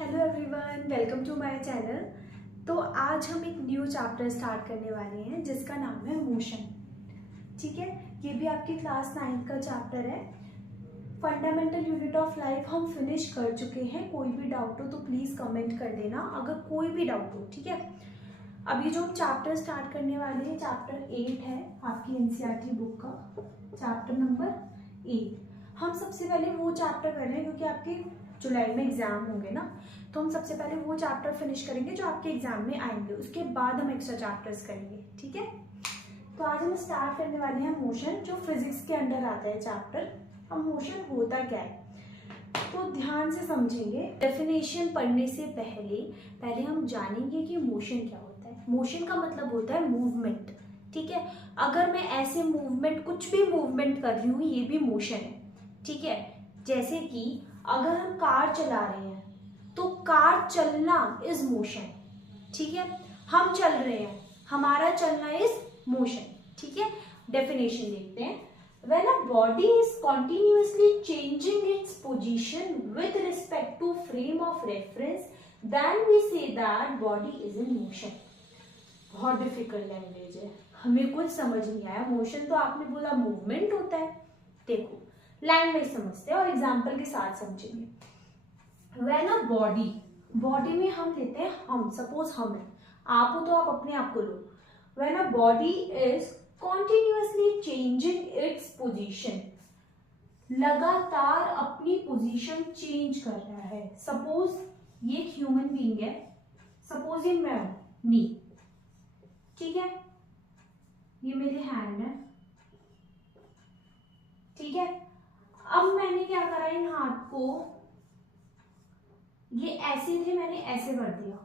Hello everyone, welcome to my channel. तो आज हम एक न्यू चैप्टर स्टार्ट करने वाले हैं जिसका नाम है मोशन। ठीक है, ये भी आपकी क्लास 9 का चैप्टर है। फंडामेंटल यूनिट ऑफ लाइफ हम फिनिश कर चुके हैं। कोई भी डाउट हो तो प्लीज़ कमेंट कर देना, अगर कोई भी डाउट हो। ठीक है, अभी जो हम चैप्टर स्टार्ट करने वाले हैं चैप्टर 8 है आपकी एनसीईआरटी बुक का, चैप्टर नंबर 8। हम सबसे पहले वो चैप्टर कर रहे हैं क्योंकि आपके जुलाई में एग्जाम होंगे ना, तो हम सबसे पहले वो चैप्टर फिनिश करेंगे जो आपके एग्जाम में आएंगे। उसके बाद हम एक्स्ट्रा चैप्टर्स करेंगे। ठीक है, तो आज हम स्टार्ट करने वाले हैं मोशन, जो फिजिक्स के अंडर आता है चैप्टर। अब मोशन होता क्या है तो ध्यान से समझेंगे। डेफिनेशन पढ़ने से पहले हम जानेंगे कि मोशन क्या होता है। मोशन का मतलब होता है मूवमेंट। ठीक है, अगर मैं ऐसे मूवमेंट, कुछ भी मूवमेंट कर रही हूँ, ये भी मोशन है। ठीक है, जैसे कि अगर हम कार चला रहे हैं तो कार चलना इज मोशन। ठीक है, हम चल रहे हैं, हमारा चलना इज मोशन। ठीक है, डेफिनेशन देखते हैं। When a body is continuously changing its position with respect to frame of reference, then we say that body is in motion. बहुत डिफिकल्ट लैंग्वेज है, हमें कुछ समझ नहीं आया। मोशन तो आपने बोला मूवमेंट होता है। देखो, लैंग्वेज समझते हैं और एग्जाम्पल के साथ समझेंगे। When a body, बॉडी में हम लेते हैं हम, सपोज हम है, आप हो तो आप अपने आप को लो। When a body is continuously changing its position, लगातार अपनी पोजीशन चेंज कर रहा है। सपोज ये एक ह्यूमन बीइंग है, सपोज ये मैं हूं, मी। ठीक है, ये मेरे हैंड है। ठीक है, अब मैंने क्या करा, इन हाथ को, ये ऐसे थे, मैंने ऐसे कर दिया,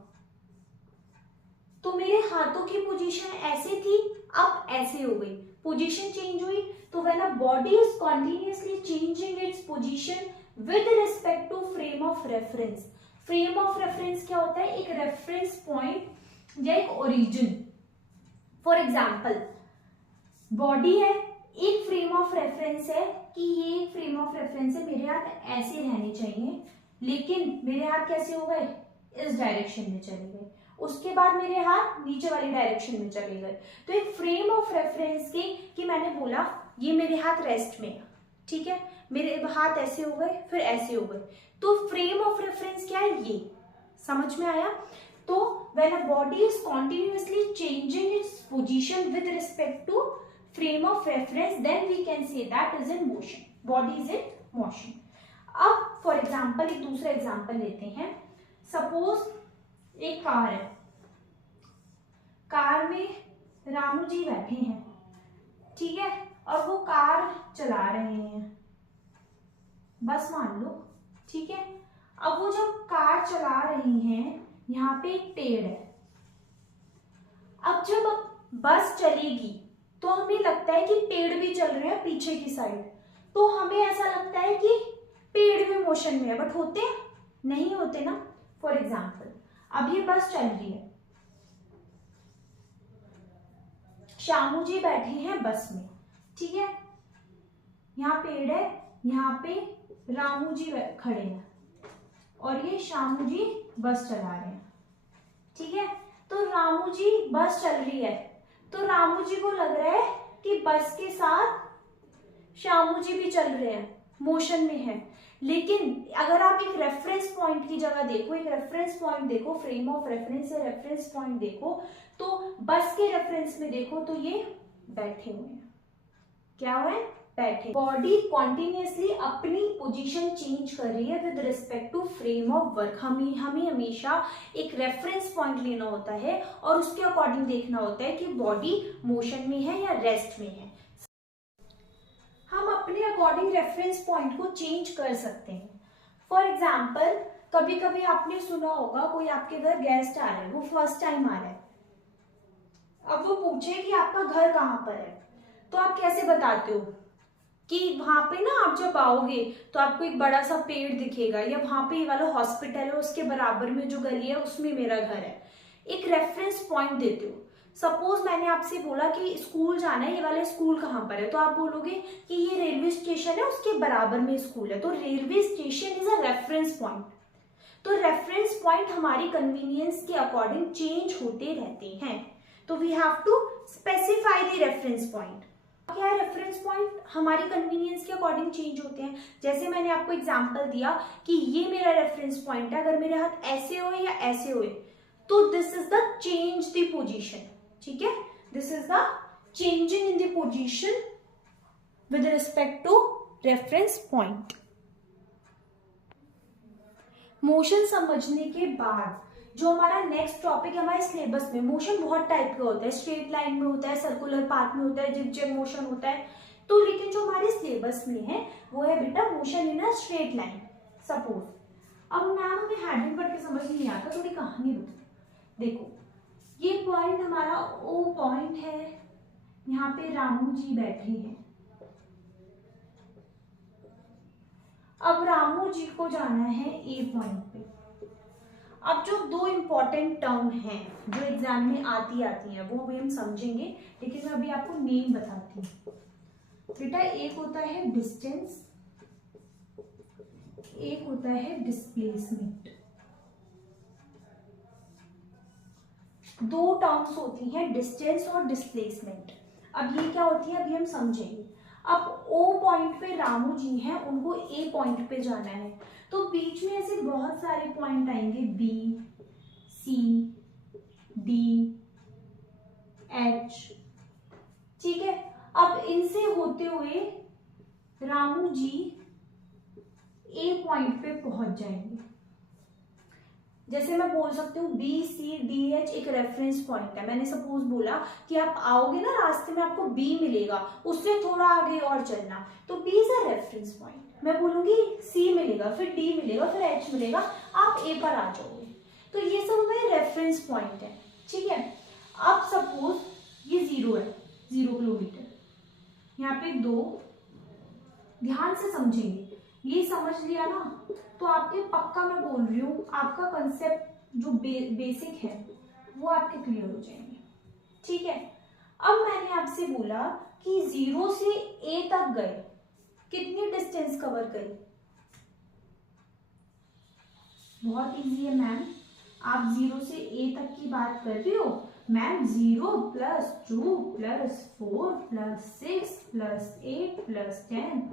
तो मेरे हाथों की पोजीशन ऐसे थी, अब ऐसे हो गई, पोजीशन चेंज हुई। तो when a body is continuously changing its position with respect to frame of reference. Frame of reference क्या होता है? एक रेफरेंस पॉइंट या एक ओरिजिन। फॉर एग्जाम्पल, बॉडी है, एक फ्रेम ऑफ रेफरेंस है कि ये फ्रेम ऑफ रेफरेंस है, मेरे हाथ ऐसे रहने चाहिए, लेकिन मेरे हाथ कैसे हो गए? इस डायरेक्शन में चले गए। उसके बाद मेरे हाथ नीचे वाली डायरेक्शन में चले गए। तो एक फ्रेम ऑफ रेफरेंस की कि मैंने बोला ये मेरे हाथ रेस्ट में है। ठीक है, मेरे हाथ ऐसे हो गए, फिर ऐसे हो गए, तो फ्रेम ऑफ रेफरेंस क्या है? ये समझ में आया? तो when a body is continuously changing its position with respect to frame of reference, then we can say that is in motion, body is in motion. अब फॉर एग्जाम्पल एक दूसरा एग्जाम्पल लेते हैं। सपोज एक कार है, car में रामू जी बैठे हैं। ठीक है, और वो कार चला रहे हैं, बस मान लो। ठीक है, अब वो जब कार चला रही हैं, यहाँ पे एक पेड़ है। अब जब बस चलेगी तो हमें लगता है कि पेड़ भी चल रहे हैं पीछे की साइड, तो हमें ऐसा लगता है कि पेड़ भी मोशन में है, बट होते नहीं होते ना। फॉर एग्जाम्पल, अब ये बस चल रही है, श्यामू जी बैठे हैं बस में। ठीक है, यहाँ पेड़ है, यहाँ पे रामू जी खड़े हैं और ये श्यामू जी बस चला रहे हैं। ठीक है, तो रामू जी बस चल रही है, तो रामू जी को लग रहा है कि बस के साथ श्यामू जी भी चल रहे हैं, मोशन में है। लेकिन अगर आप एक रेफरेंस पॉइंट की जगह देखो, एक रेफरेंस पॉइंट देखो, फ्रेम ऑफ रेफरेंस या रेफरेंस पॉइंट देखो, तो बस के रेफरेंस में देखो तो ये बैठे हुए हैं। क्या हुए? बैठे। बॉडी कॉन्टिन्यूअसली अपनी पोजीशन चेंज कर रही है with respect to frame of work. हमें हमेशा एक रेफरेंस पॉइंट लेना होता है और उसके अकॉर्डिंग देखना होता है कि बॉडी मोशन में है या रेस्ट में है। हम अपने अकॉर्डिंग रेफरेंस पॉइंट को चेंज कर सकते हैं। फॉर एग्जाम्पल, कभी कभी आपने सुना होगा कोई आपके घर गेस्ट आ रहा है, वो फर्स्ट टाइम आ रहा है, अब वो पूछे कि आपका घर कहाँ पर है, तो आप कैसे बताते हो कि वहां पे ना आप जब आओगे तो आपको एक बड़ा सा पेड़ दिखेगा, या वहां पे ये वाला हॉस्पिटल है, उसके बराबर में जो गली है उसमें मेरा घर है। एक रेफरेंस पॉइंट देते हो। सपोज मैंने आपसे बोला कि स्कूल जाना है, ये वाला स्कूल कहाँ पर है, तो आप बोलोगे कि ये रेलवे स्टेशन है, उसके बराबर में स्कूल है, तो railway station is a reference point. तो रेफरेंस पॉइंट हमारी कन्वीनियंस के अकॉर्डिंग चेंज होते रहते हैं, तो we have to specify the reference point. क्या है रेफरेंस पॉइंट? हमारी कन्वीनियंस के अकॉर्डिंग चेंज होते हैं। जैसे मैंने आपको एग्जांपल दिया कि ये मेरा रेफरेंस पॉइंट है, अगर मेरे हाथ ऐसे हो या ऐसे हो तो this is the change the position, ठीक है, this is the changing in the position with respect to reference point. Motion समझने के बाद जो हमारा नेक्स्ट टॉपिक है हमारे सिलेबस में, मोशन बहुत टाइप का होता है, स्ट्रेट लाइन में होता है, सर्कुलर पाथ में होता है, जिगजैग मोशन होता है, तो लेकिन जो हमारे सिलेबस में है वो है बेटा motion in a straight line. Suppose अब मैम हमें हेडिंग पढ़ के समझ नहीं आता, थोड़ी कहानी देखो, ये पॉइंट हमारा ओ पॉइंट है, यहाँ पे रामू जी बैठे हैं। अब रामू जी को जाना है ए पॉइंट पे। अब जो दो इंपॉर्टेंट टर्म हैं जो एग्जाम में आती हैं वो भी हम समझेंगे, लेकिन मैं अभी आपको नेम बताती हूँ बेटा। एक होता है डिस्टेंस, एक होता है डिस्प्लेसमेंट। दो टर्म्स होती हैं डिस्टेंस और डिस्प्लेसमेंट। अब ये क्या होती है अभी हम समझेंगे। अब ओ पॉइंट पे रामू जी हैं, उनको ए पॉइंट पे जाना है, तो बीच में ऐसे बहुत सारे पॉइंट आएंगे, बी, सी, डी, एच, ठीक है। अब इनसे होते हुए रामू जी ए पॉइंट पे पहुंच जाएंगे। जैसे मैं बोल सकती हूँ बी, सी, डी, एच एक रेफरेंस पॉइंट है। मैंने सपोज बोला कि आप आओगे ना रास्ते में आपको बी मिलेगा, उससे थोड़ा आगे और चलना, तो B is a reference point. मैं बोलूंगी सी मिलेगा, फिर डी मिलेगा, फिर एच मिलेगा, आप ए पर आ जाओगे। तो ये सब हमारे रेफरेंस पॉइंट है, ठीक है। अब सपोज ये 0 है, 0 किलोमीटर, यहाँ पे 2, ध्यान से समझेंगे, ये समझ लिया ना तो आपके पक्का मैं बोल रही हूँ आपका कंसेप्ट जो बेसिक है वो आपके क्लियर हो जाएंगे, ठीक है। अब मैंने आपसे बोला कि 0 से ए तक गए, कितनी डिस्टेंस कवर करी? बहुत इजी है मैम, आप 0 से ए तक की बात कर रही हो मैम। 0 + 2 + 4 + 6 + 8 + 10,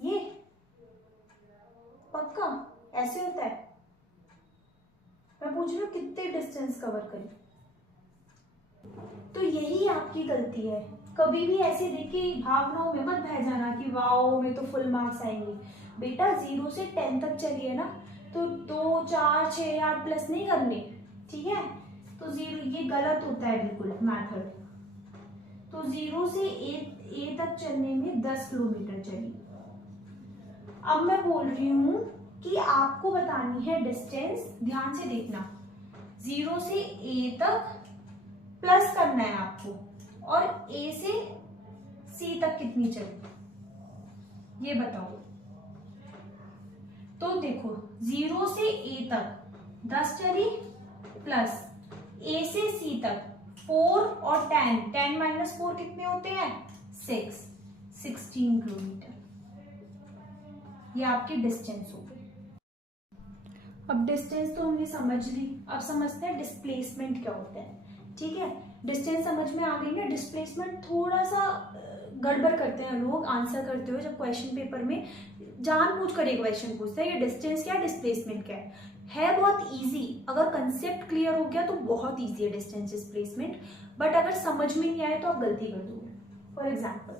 ये पक्का ऐसे होता है। मैं पूछ रही हूँ कितने डिस्टेंस कवर करी, तो यही आपकी गलती है। कभी भी ऐसे देखिए भावनाओं में मत बह जाना कि वाओ में तो फुल मार्क्स आएंगे। बेटा 0 से 10 तक चलिए ना, तो 2, 4, 6, 8 प्लस नहीं करने, ठीक है। तो 0 ये गलत होता है बिल्कुल मैथड। तो 0 से ए तक चलने में 10 किलोमीटर चलिए। अब मैं बोल रही हूं कि आपको बतानी है डिस्टेंस, ध्यान से देखना। 0 से ए तक प्लस करना है आपको, और ए से सी तक कितनी चली ये बताओ। तो देखो 0 से ए तक 10 चली, प्लस ए से सी तक 4 और 10, 10 - 4 कितने होते हैं? 6, 16 किलोमीटर। ये आपकी डिस्टेंस हो गई। अब डिस्टेंस तो हमने समझ ली, अब समझते हैं डिस्प्लेसमेंट क्या होता है, ठीक है। डिस्टेंस समझ में आ गई ना। डिस्प्लेसमेंट थोड़ा सा गड़बड़ करते हैं लोग आंसर करते हुए, जब क्वेश्चन पेपर में जानबूझकर एक क्वेश्चन पूछते हैं ये डिस्टेंस क्या, डिस्प्लेसमेंट क्या है बहुत इजी। अगर कंसेप्ट क्लियर हो गया तो बहुत इजी है डिस्टेंस डिस्प्लेसमेंट, बट अगर समझ में नहीं आए तो आप गलती कर दोगे। फॉर एग्जाम्पल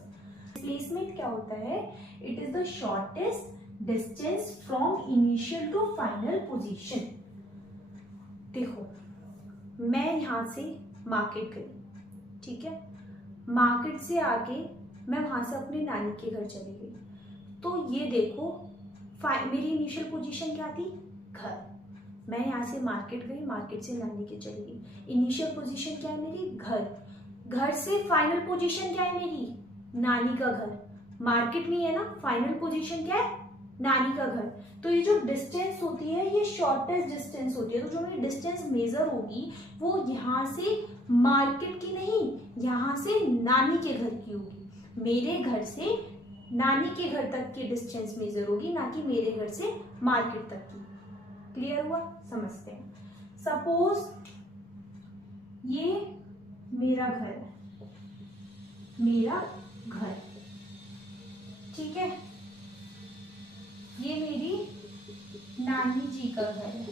डिस्प्लेसमेंट क्या होता है? It is the shortest distance from initial to final position. देखो मैं यहां से मार्केट गई, ठीक है, मार्केट से आके मैं वहां से अपने नानी के घर चली गई, तो ये देखो मेरी इनिशियल पोजीशन क्या थी? घर। मैं यहाँ से मार्केट गई, मार्केट से नानी के चली गई, इनिशियल पोजीशन क्या है मेरी? घर। घर से फाइनल पोजीशन क्या है मेरी? नानी का घर। मार्केट नहीं है ना, फाइनल पोजीशन क्या है? नानी का घर। तो ये जो डिस्टेंस होती है ये शॉर्टेस्ट डिस्टेंस होती है। तो जो मेरी डिस्टेंस मेजर होगी वो यहाँ से मार्केट की नहीं, यहाँ से नानी के घर की होगी। मेरे घर से नानी के घर तक की डिस्टेंस मेजर होगी, ना कि मेरे घर से मार्केट तक की। क्लियर हुआ? समझते हैं। सपोज ये मेरा घर है, मेरा घर, ठीक है, ये मेरी नानी जी का घर है,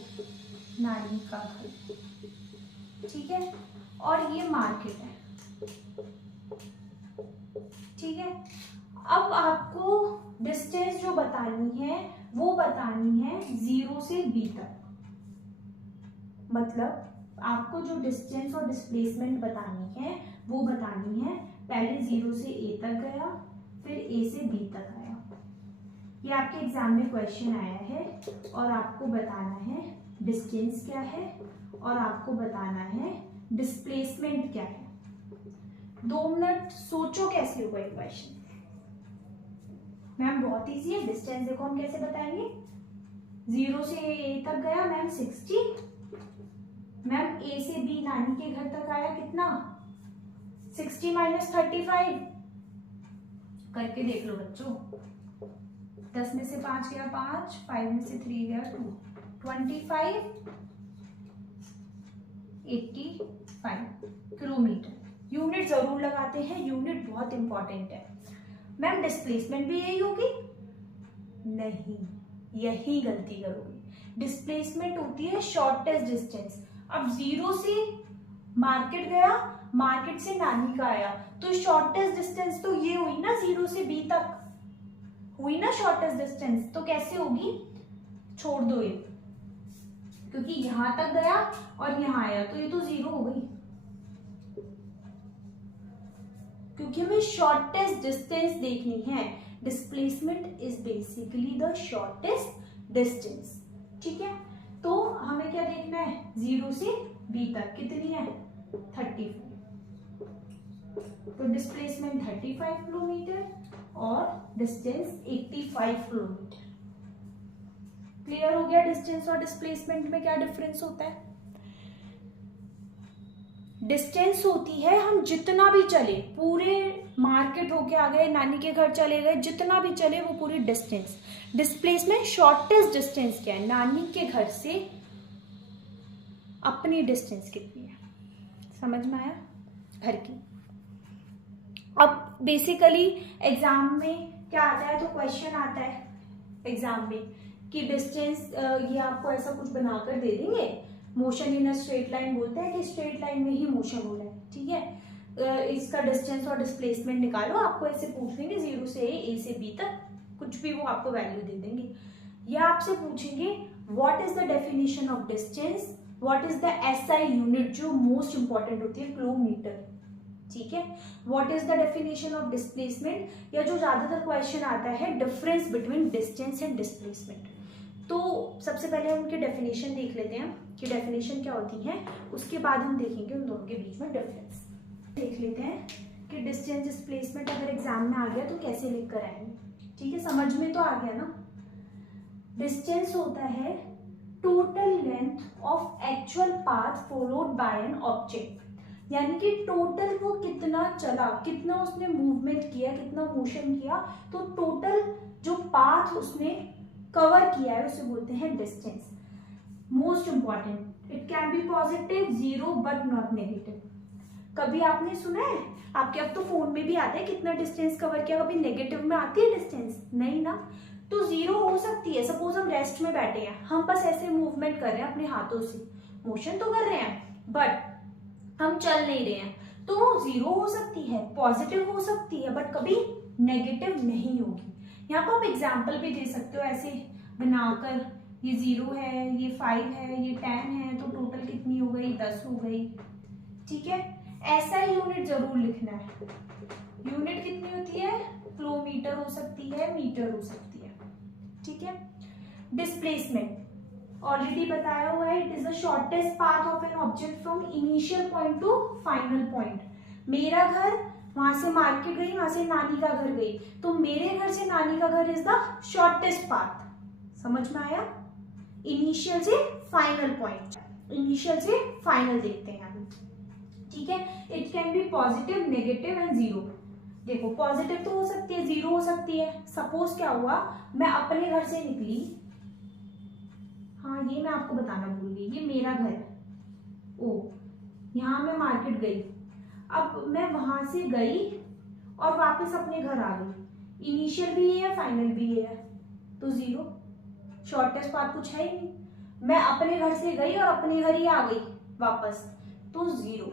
नानी का घर, ठीक है, और ये मार्केट है, ठीक है। अब आपको डिस्टेंस जो बतानी है वो बतानी है 0 से B तक। मतलब आपको जो डिस्टेंस और डिस्प्लेसमेंट बतानी है वो बतानी है, पहले 0 से A तक गया, फिर A से B तक आया। ये आपके एग्जाम में क्वेश्चन आया है और आपको बताना है डिस्टेंस क्या है और आपको बताना है डिस्प्लेसमेंट क्या है। 2 मिनट सोचो कैसे होगा ये क्वेश्चन। मैम बहुत इजी है। डिस्टेंस देखो हम कैसे बताएंगे, 0 से A तक गया मैम 60, मैम A से B नानी के घर तक आया कितना, 60 माइनस 35, करके देख लो बच्चों। 10 में से 5 गया 5, 5 में से 3 गया 2, 25, 85 किलोमीटर। यूनिट जरूर लगाते हैं, यूनिट बहुत इंपॉर्टेंट है। मैम डिस्प्लेसमेंट भी यही होगी? नहीं, यही गलती करोगे। डिस्प्लेसमेंट होती है शॉर्टेस्ट डिस्टेंस। अब 0 से मार्केट गया, मार्केट से नानी का आया, तो शॉर्टेस्ट डिस्टेंस तो ये हुई ना, 0 से B तक हुई ना शॉर्टेस्ट डिस्टेंस। तो कैसे होगी, छोड़ दो ये, क्योंकि यहां तक गया और यहां आया तो ये तो 0 हो गई, क्योंकि हमें शॉर्टेस्ट डिस्टेंस देखनी है। Displacement is basically the shortest distance, ठीक है। तो हमें क्या देखना है, 0 से B तक कितनी है, 35, तो डिस्प्लेसमेंट 35 किलोमीटर और डिस्टेंस 85 किलोमीटर। क्लियर हो गया डिस्टेंस और डिस्प्लेसमेंट में क्या डिफरेंस होता है। डिस्टेंस होती है हम जितना भी चले, पूरे मार्केट होके आ गए, नानी के घर चले गए, जितना भी चले वो पूरी डिस्टेंस। डिस्प्लेसमेंट शॉर्टेस्ट डिस्टेंस क्या है, नानी के घर से अपनी डिस्टेंस कितनी है, समझ में आया, घर की। अब बेसिकली एग्जाम में क्या आता है, तो क्वेश्चन आता है एग्जाम में कि डिस्टेंस, ये आपको ऐसा कुछ बनाकर दे देंगे, motion in a straight line, बोलते हैं कि स्ट्रेट लाइन में ही मोशन हो रहा है, ठीक है, इसका डिस्टेंस और डिस्प्लेसमेंट निकालो। आपको ऐसे पूछ देंगे 0 से A से B तक, कुछ भी वो आपको वैल्यू दे देंगे, या आपसे पूछेंगे what is the definition of distance, what is the SI unit, जो मोस्ट इंपॉर्टेंट होती है किलोमीटर, ठीक है, what is the definition of displacement, या जो ज्यादातर क्वेश्चन आता है difference between distance and displacement. तो सबसे पहले हम उनकी डेफिनेशन देख लेते हैं कि डेफिनेशन क्या होती है, उसके बाद हम देखेंगे उन दोनों के बीच में डिफरेंस। देख लेते हैं कि डिस्टेंस डिस्प्लेसमेंट अगर एग्जाम में आ गया तो कैसे लिख कर आएंगे, ठीक है, समझ में तो आ गया ना। डिस्टेंस होता है total length of actual path followed by an object, यानी कि टोटल वो कितना चला, कितना उसने मूवमेंट किया, कितना मोशन किया, तो टोटल जो पाथ उसने कवर किया है उसे बोलते हैं distance. Most important, it can be positive 0 but not negative. कभी आपने सुना है, आपके अब तो फोन में भी आता है कितना डिस्टेंस कवर किया, कभी नेगेटिव में आती है डिस्टेंस, नहीं ना। तो 0 हो सकती है, सपोज हम रेस्ट में बैठे हैं, हम बस ऐसे मूवमेंट कर रहे हैं अपने हाथों से, मोशन तो कर रहे हैं बट हम चल नहीं रहे हैं, तो 0 हो सकती है, पॉजिटिव हो सकती है, बट कभी नेगेटिव नहीं होगी। यहाँ पर आप एग्जाम्पल भी दे सकते हो ऐसे बनाकर, ये 0 है, ये 5 है, ये 10 है, तो टोटल कितनी हो गई, 10 हो गई, ठीक है। ऐसा यूनिट जरूर लिखना है। यूनिट कितनी होती है, किलोमीटर हो सकती है, मीटर हो सकती है, ठीक है। डिस्प्लेसमेंट ऑलरेडी बताया हुआ है, it is the shortest path of an object from initial point two final point. मेरा घर, वहां से मार्केट गई, वहां से नानी का घर गई, तो मेरे घर से नानी का घर इज द शॉर्टेस्ट पाथ, समझ में आया। इनिशियल से फाइनल पॉइंट, इनिशियल से फाइनल देखते हैं हम, ठीक है। It can be positive, negative and 0। देखो पॉजिटिव तो हो सकती है, जीरो हो सकती है। सपोज क्या हुआ, मैं अपने घर से निकली, हाँ ये मैं आपको बताना भूल गई, ये मेरा घर है। ओ, यहाँ मैं मार्केट गई, अब मैं वहां से गई और वापस अपने घर आ गई, इनिशियल भी ये है, फाइनल भी ये है, तो जीरो। शॉर्टेस्ट पाथ कुछ है ही नहीं। मैं अपने घर से गई और अपने घर ही आ गई वापस, तो जीरो।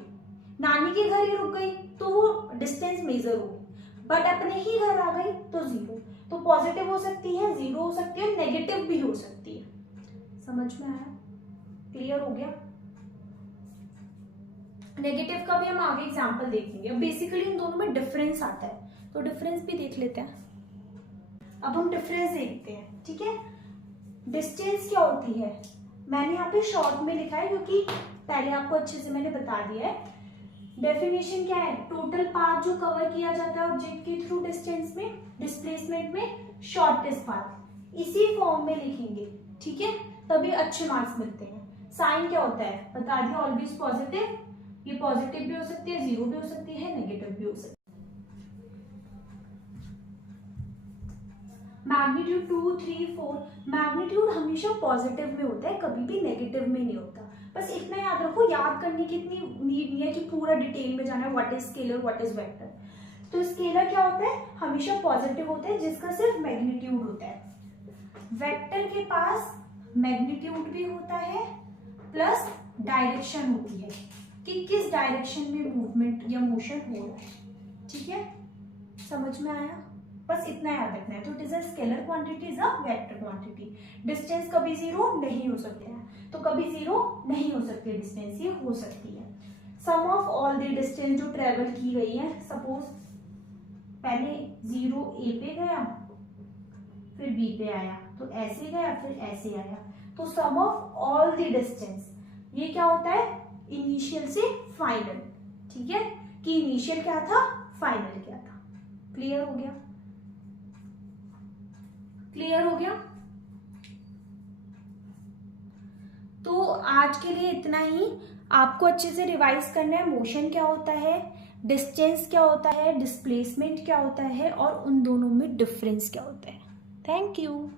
नानी के घर ही रुक गई तो वो डिस्टेंस मेजर हो, बट अपने ही घर आ गई तो जीरो। तो पॉजिटिव हो सकती है, जीरो हो सकती है, नेगेटिव भी हो सकती है। समझ में आया? क्लियर हो गया? नेगेटिव का भी हम आगे एग्जांपल देखेंगे। अब बेसिकली इन दोनों में डिफरेंस आता है, तो डिफरेंस भी देख लेते हैं। अब हम डिफरेंस देखते हैं, ठीक है। डिस्टेंस क्या होती है, मैंने यहाँ पे शॉर्ट में लिखा है क्योंकि पहले आपको अच्छे से मैंने बता दिया है। डेफिनेशन क्या है, टोटल पाथ जो कवर किया जाता है ऑब्जेक्ट के थ्रू डिस्टेंस में, डिस्प्लेसमेंट में, शॉर्टेस्ट पाथ, इसी फॉर्म में लिखेंगे, ठीक है, तभी अच्छे मार्क्स मिलते हैं। साइन क्या होता है बता दिया, ऑलवेज पॉजिटिव। ये पॉजिटिव भी हो सकती है, जीरो भी हो सकती है, नेगेटिव भी हो सकती है। मैग्नीट्यूड 2, 3, 4, मैग्नीट्यूड हमेशा पॉजिटिव में होता है, कभी भी नेगेटिव में नहीं होता। बस इतना याद रखो, याद करने की इतनी नीड नहीं है कि पूरा डिटेल में जाना है, what is scalar, what is vector. तो स्केलर क्या होता है, हमेशा पॉजिटिव होता है, जिसका सिर्फ मैग्नीट्यूड होता है। वेक्टर के पास मैग्नीट्यूड भी होता है प्लस डायरेक्शन होती है कि किस डायरेक्शन में मूवमेंट या मोशन हो रहा है, ठीक है। समझ में आया? बस इतना याद रखना है। तो it is a scalar quantity, is a vector quantity. Distance कभी जीरो नहीं हो सकते हैं, तो कभी जीरो नहीं हो सकती डिस्टेंस, ये हो सकती है। सम ऑफ ऑल द डिस्टेंस जो ट्रेवल की गई है, सपोज पहले जीरो ए पे गया, फिर बी पे आया, तो ऐसे गया, फिर ऐसे आया, तो सम ऑफ ऑल द डिस्टेंस, ये क्या होता है, इनिशियल से फाइनल, ठीक है, कि इनिशियल क्या था, फाइनल क्या था। क्लियर हो गया? क्लियर हो गया? तो आज के लिए इतना ही। आपको अच्छे से रिवाइज करना है, मोशन क्या होता है, डिस्टेंस क्या होता है, डिस्प्लेसमेंट क्या होता है, और उन दोनों में डिफरेंस क्या होता है। Thank you.